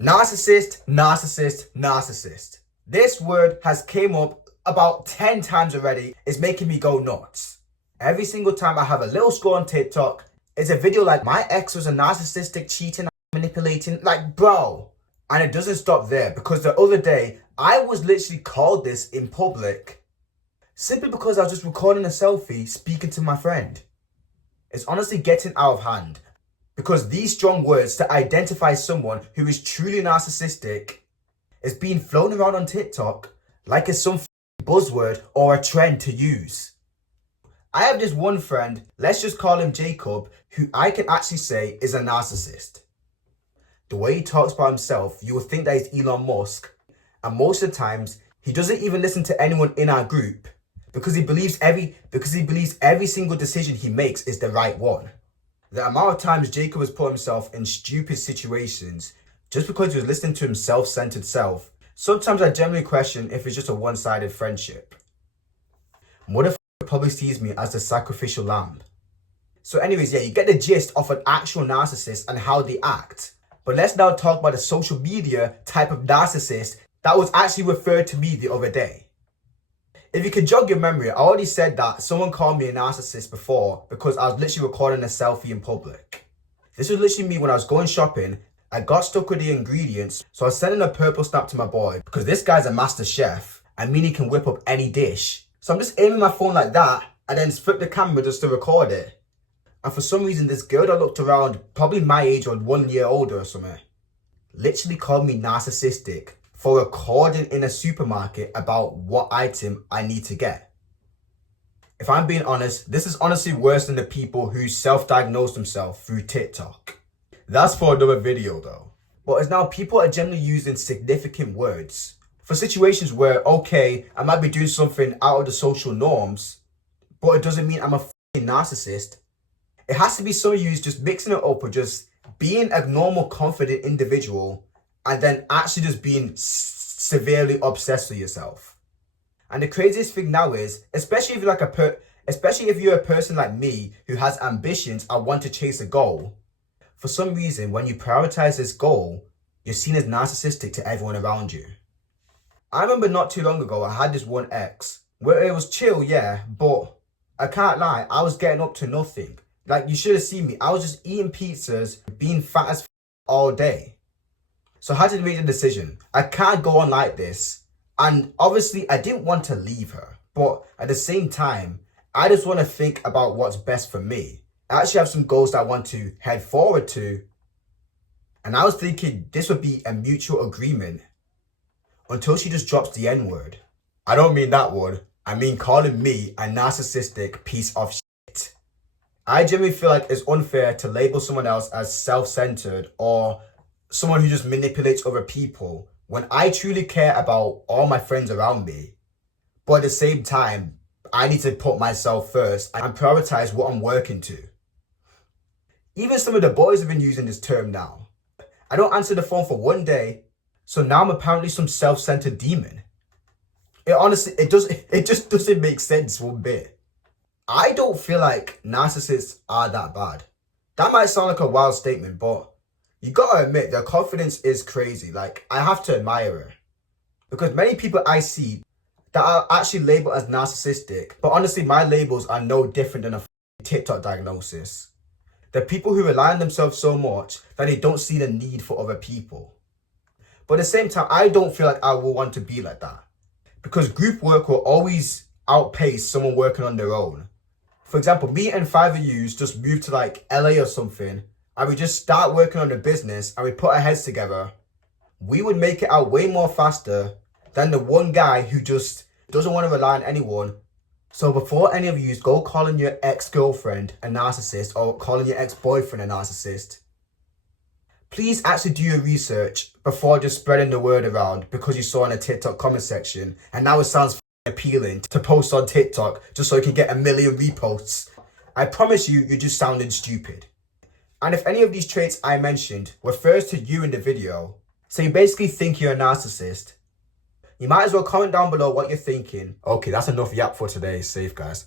Narcissist, narcissist, narcissist. This word has came up about 10 times already. It's making me go nuts. Every single time I have a little scroll on TikTok, it's a video like my ex was a narcissistic, cheating, manipulating, like bro. And it doesn't stop there because the other day, I was literally called this in public simply because I was just recording a selfie speaking to my friend. It's honestly getting out of hand. Because these strong words to identify someone who is truly narcissistic is being flown around on TikTok like it's some buzzword or a trend to use. I have this one friend, let's just call him Jacob, who I can actually say is a narcissist. The way he talks about himself, you would think that he's Elon Musk, and most of the times he doesn't even listen to anyone in our group because he believes every single decision he makes is the right one. The amount of times Jacob has put himself in stupid situations just because he was listening to his self-centered self, sometimes I genuinely question if it's just a one-sided friendship. Mother probably sees me as the sacrificial lamb. So anyways, yeah, you get the gist of an actual narcissist and how they act. But let's now talk about the social media type of narcissist that was actually referred to me the other day. If you can jog your memory, I already said that someone called me a narcissist before because I was literally recording a selfie in public. This was literally me when I was going shopping. I got stuck with the ingredients, so I was sending a purple snap to my boy because this guy's a master chef and mean he can whip up any dish. So I'm just aiming my phone like that and then flip the camera just to record it. And for some reason, this girl that looked around, probably my age or 1 year older or something, literally called me narcissistic for recording in a supermarket about what item I need to get. If I'm being honest, this is honestly worse than the people who self-diagnose themselves through TikTok. That's for another video though. But as now people are generally using significant words for situations where, okay, I might be doing something out of the social norms, but it doesn't mean I'm a fucking narcissist. It has to be some of you just mixing it up with just being a normal, confident individual and then actually just being severely obsessed with yourself. And the craziest thing now is, especially if you're a person like me who has ambitions and want to chase a goal, for some reason, when you prioritize this goal, you're seen as narcissistic to everyone around you. I remember not too long ago, I had this one ex where it was chill, yeah, but I can't lie, I was getting up to nothing. Like, you should have seen me. I was just eating pizzas, being fat as all day. So I had to make a decision. I can't go on like this. And obviously, I didn't want to leave her. But at the same time, I just want to think about what's best for me. I actually have some goals that I want to head forward to. And I was thinking this would be a mutual agreement until she just drops the N-word. I don't mean that word. I mean calling me a narcissistic piece of shit. I genuinely feel like it's unfair to label someone else as self-centered or someone who just manipulates other people when I truly care about all my friends around me. But at the same time, I need to put myself first and prioritize what I'm working to. Even some of the boys have been using this term now. I don't answer the phone for one day, so now I'm apparently some self-centered demon. It just doesn't make sense one bit. I don't feel like narcissists are that bad. That might sound like a wild statement, but you gotta admit their confidence is crazy. Like, I have to admire her. Because many people I see that are actually labeled as narcissistic, but honestly my labels are no different than a TikTok diagnosis. They're people who rely on themselves so much that they don't see the need for other people. But at the same time, I don't feel like I will want to be like that. Because group work will always outpace someone working on their own. For example, me and 5 of yous just moved to like LA or something, and we just start working on the business and we put our heads together, we would make it out way more faster than the one guy who just doesn't want to rely on anyone. So before any of you go calling your ex-girlfriend a narcissist or calling your ex-boyfriend a narcissist, please actually do your research before just spreading the word around because you saw in a TikTok comment section and now it sounds appealing to post on TikTok just so you can get 1 million reposts. I promise you, you're just sounding stupid. And if any of these traits I mentioned refers to you in the video, so you basically think you're a narcissist, you might as well comment down below what you're thinking. Okay, that's enough yap for today. Safe, guys.